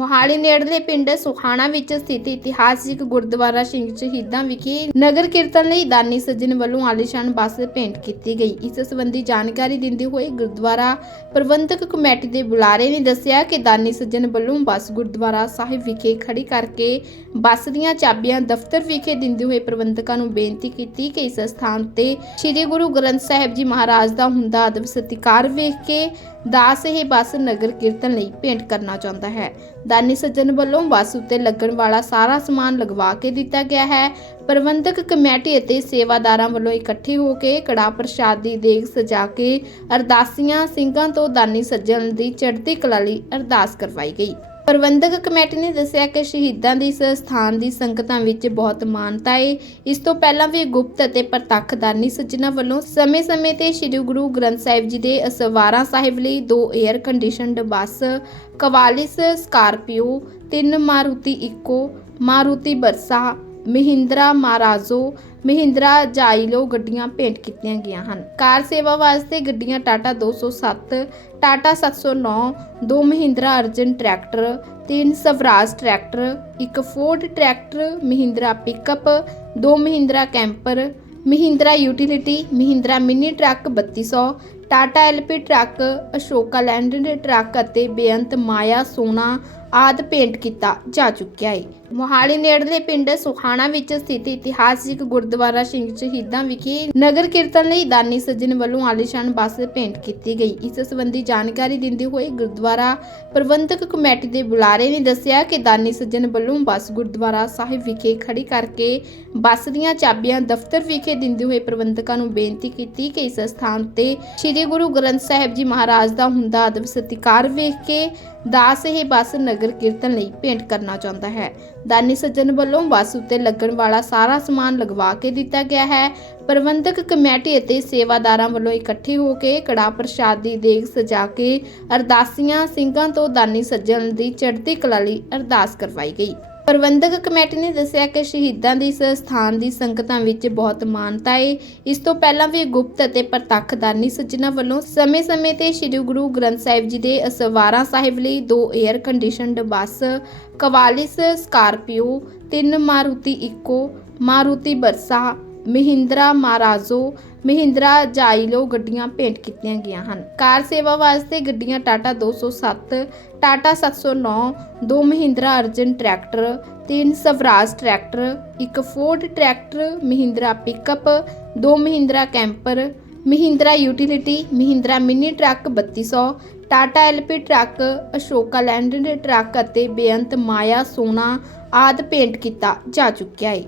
ਮੋਹਾਲੀ ਨੇੜਲੇ ਪਿੰਡ ਸੁਖਾਣਾ ਵਿੱਚ ਸਥਿਤ ਇਤਿਹਾਸਿਕ ਗੁਰਦੁਆਰਾ ਸਿੰਘ ਸ਼ਹੀਦਾਂ ਵਿਖੇ ਨਗਰ ਕੀਰਤਨ ਲਈ ਦਾਨੀ ਸੱਜਣ ਵੱਲੋਂ ਆਲੀਸ਼ਾਨ ਬੱਸ ਭੇਂਟ ਕੀਤੀ ਗਈ। ਇਸ ਸੰਬੰਧੀ ਜਾਣਕਾਰੀ ਦਿੰਦੇ ਹੋਏ ਗੁਰਦੁਆਰਾ ਪ੍ਰਬੰਧਕ ਕਮੇਟੀ ਦੇ ਬੁਲਾਰੇ ਨੇ ਦੱਸਿਆ ਕਿ ਦਾਨੀ ਸੱਜਣ ਵੱਲੋਂ ਬੱਸ ਗੁਰਦੁਆਰਾ ਸਾਹਿਬ ਵਿਖੇ ਖੜੀ ਕਰਕੇ ਬੱਸ ਦੀਆਂ ਚਾਬੀਆਂ ਦਫ਼ਤਰ ਵਿਖੇ ਦਿੰਦੇ ਹੋਏ ਪ੍ਰਬੰਧਕਾਂ ਨੂੰ ਬੇਨਤੀ ਕੀਤੀ ਕਿ ਇਸ ਸਥਾਨ ਤੇ ਸ੍ਰੀ ਗੁਰੂ ਗ੍ਰੰਥ ਸਾਹਿਬ ਜੀ ਮਹਾਰਾਜ ਦਾ ਹੁੰਦਾ ਅਦਬ ਸਤਿਕਾਰ ਵੇਖ ਕੇ ਦਾਸ ਇਹ ਬੱਸ ਨਗਰ ਕੀਰਤਨ ਲਈ ਭੇਂਟ ਕਰਨਾ ਚਾਹੁੰਦਾ ਹੈ। ਦਾਨੀ ਸੱਜਣ ਵੱਲੋਂ ਬੱਸ ਉੱਤੇ ਲੱਗਣ ਵਾਲਾ ਸਾਰਾ ਸਮਾਨ ਲਗਵਾ ਕੇ ਦਿੱਤਾ ਗਿਆ ਹੈ। ਪ੍ਰਬੰਧਕ ਕਮੇਟੀ ਅਤੇ ਸੇਵਾਦਾਰਾਂ ਵੱਲੋਂ ਇਕੱਠੇ ਹੋ ਕੇ ਕੜਾ ਪ੍ਰਸ਼ਾਦ ਦੀ ਦੇਗ ਸਜਾ ਕੇ ਅਰਦਾਸੀਆਂ ਸਿੰਘਾਂ ਤੋਂ ਦਾਨੀ ਸੱਜਣ ਦੀ ਚੜ੍ਹਦੀ ਕਲਾ ਲਈ ਅਰਦਾਸ ਕਰਵਾਈ ਗਈ। ਪ੍ਰਬੰਧਕ ਕਮੇਟੀ ਨੇ ਦੱਸਿਆ ਕਿ ਸ਼ਹੀਦਾਂ ਦੀ ਇਸ ਸਥਾਨ ਦੀ ਸੰਗਤਾਂ ਵਿੱਚ ਬਹੁਤ ਮਾਨਤਾ ਹੈ ਇਸ ਤੋਂ ਪਹਿਲਾਂ ਵੀ ਗੁਪਤ ਅਤੇ ਪ੍ਰਤੱਖ ਦਾਨੀ ਸੱਜਣਾ ਵੱਲੋਂ ਸਮੇਂ-ਸਮੇਂ ਤੇ ਸ੍ਰੀ ਗੁਰੂ ਗ੍ਰੰਥ ਸਾਹਿਬ ਜੀ ਦੇ ਅਸਵਾਰਾਂ ਸਾਹਿਬ ਲਈ ਦੋ air conditioned bus, Qualis, Scorpio, ਤਿੰਨ ਮਾਰੂਤੀ ਇਕੋ, ਮਾਰੂਤੀ ਬਰਸਾ ਮਹਿੰਦਰਾ ਮਾਰਾਜ਼ੋ, ਮਹਿੰਦਰਾ ਜਾਇਲੋ ਗੱਡੀਆਂ ਭੇਂਟ ਕੀਤੀਆਂ ਗਈਆਂ ਹਨ। ਕਾਰ ਸੇਵਾ ਵਾਸਤੇ ਗੱਡੀਆਂ ਟਾਟਾ 207 ਟਾਟਾ 709 ਦੋ ਮਹਿੰਦਰਾ ਅਰਜਨ ਟਰੈਕਟਰ, ਤਿੰਨ ਸਵਰਾਜ ਟਰੈਕਟਰ, ਇੱਕ ਫੋਰਡ ਟਰੈਕਟਰ, ਮਹਿੰਦਰਾ ਪਿਕਅਪ, ਦੋ Mahindra camper, Mahindra utility, Mahindra mini truck 3200 Tata LP truck, Ashoka Leyland truck ਅਤੇ ਬੇਅੰਤ ਮਾਇਆ ਸੋਨਾ ਆਦ ਭੇਂਟ ਕੀਤਾ ਜਾ ਚੁੱਕਿਆ ਹੈ ਮੋਹਾਲੀ ਨੇੜਲੇ ਪਿੰਡ ਸੁਖਾਣਾ ਵਿੱਚ ਸਥਿਤ ਇਤਿਹਾਸਿਕ ਗੁਰਦੁਆਰਾ ਸਿੰਘ ਸ਼ਹੀਦਾਂ ਵਿਖੇ ਨਗਰ ਕੀਰਤਨ ਲਈ ਦਾਨੀ ਸੱਜਣ ਵੱਲੋਂ ਆਲੀਸ਼ਾਨ ਬੱਸ ਭੇਂਟ ਕੀਤੀ ਗਈ। ਇਸ ਸੰਬੰਧੀ ਜਾਣਕਾਰੀ ਦਿੰਦੇ ਹੋਏ ਗੁਰਦੁਆਰਾ ਪ੍ਰਬੰਧਕ ਕਮੇਟੀ ਦੇ ਬੁਲਾਰੇ ਨੇ ਦੱਸਿਆ ਕਿ ਦਾਨੀ ਸੱਜਣ ਵੱਲੋਂ ਬੱਸ ਗੁਰਦੁਆਰਾ ਸਾਹਿਬ ਵਿਖੇ ਖੜੀ ਕਰਕੇ ਬੱਸ ਦੀਆਂ ਚਾਬੀਆਂ ਦਫ਼ਤਰ ਵਿਖੇ ਦਿੰਦੇ ਹੋਏ ਪ੍ਰਬੰਧਕਾਂ ਨੂੰ ਬੇਨਤੀ ਕੀਤੀ ਕਿ ਇਸ ਸਥਾਨ ਤੇ ਸ੍ਰੀ ਗੁਰੂ ਗ੍ਰੰਥ ਸਾਹਿਬ ਜੀ ਮਹਾਰਾਜ ਦਾ ਹੁੰਦਾ ਅਦਬ ਸਤਿਕਾਰ ਵੇਖ ਕੇ ਦਾਸ ਇਹ ਬੱਸ ਨਗਰ ਕੀਰਤਨ ਲਈ ਭੇਂਟ ਕਰਨਾ ਚਾਹੁੰਦਾ ਹੈ। ਦਾਨੀ ਸੱਜਣ ਵੱਲੋਂ ਬੱਸ ਉੱਤੇ ਲੱਗਣ ਵਾਲਾ ਸਾਰਾ ਸਮਾਨ ਲਗਵਾ ਕੇ ਦਿੱਤਾ ਗਿਆ ਹੈ। ਪ੍ਰਬੰਧਕ ਕਮੇਟੀ ਅਤੇ ਸੇਵਾਦਾਰਾਂ ਵੱਲੋਂ ਇਕੱਠੇ ਹੋ ਕੇ ਕੜਾ ਪ੍ਰਸ਼ਾਦ ਦੀ ਦੇਗ ਸਜਾ ਕੇ ਅਰਦਾਸੀਆਂ ਸਿੰਘਾਂ ਤੋਂ ਦਾਨੀ ਸੱਜਣ ਦੀ ਚੜ੍ਹਦੀ ਕਲਾ ਲਈ ਅਰਦਾਸ ਕਰਵਾਈ ਗਈ। ਪ੍ਰਬੰਧਕ ਕਮੇਟੀ ਨੇ ਦੱਸਿਆ ਕਿ ਸ਼ਹੀਦਾਂ ਦੀ ਇਸ ਸਥਾਨ ਦੀ ਸੰਗਤਾਂ ਵਿੱਚ ਬਹੁਤ ਮਾਨਤਾ ਹੈ ਇਸ ਤੋਂ ਪਹਿਲਾਂ ਵੀ ਗੁਪਤ ਅਤੇ ਪ੍ਰਤੱਖਦਾਨੀ ਸੱਜਣਾ ਵੱਲੋਂ ਸਮੇਂ-ਸਮੇਂ ਤੇ ਸ੍ਰੀ ਗੁਰੂ ਗ੍ਰੰਥ ਸਾਹਿਬ ਜੀ ਦੇ ਅਸਵਾਰਾਂ ਸਾਹਿਬ ਲਈ ਦੋ air conditioned bus, Qualis, Scorpio, ਤਿੰਨ ਮਾਰੂਤੀ ਇਕੋ, ਮਾਰੂਤੀ ਬਰਸਾ ਮਹਿੰਦਰਾ ਮਾਰਾਜ਼ੋ, ਮਹਿੰਦਰਾ ਜਾਇਲੋ ਗੱਡੀਆਂ ਭੇਂਟ ਕੀਤੀਆਂ ਗਈਆਂ ਹਨ। ਕਾਰ ਸੇਵਾ ਵਾਸਤੇ ਗੱਡੀਆਂ ਟਾਟਾ 207 ਟਾਟਾ 709 ਦੋ ਮਹਿੰਦਰਾ ਅਰਜਨ ਟਰੈਕਟਰ, ਤਿੰਨ ਸਵਰਾਜ ਟਰੈਕਟਰ, ਇੱਕ ਫੋਰਡ ਟਰੈਕਟਰ, ਮਹਿੰਦਰਾ ਪਿਕਅਪ, ਦੋ Mahindra camper, Mahindra utility, Mahindra mini truck 3200 Tata LP truck, Ashoka Leyland truck ਅਤੇ ਬੇਅੰਤ ਮਾਇਆ ਸੋਨਾ ਆਦ ਭੇਂਟ ਕੀਤਾ ਜਾ ਚੁੱਕਿਆ ਹੈ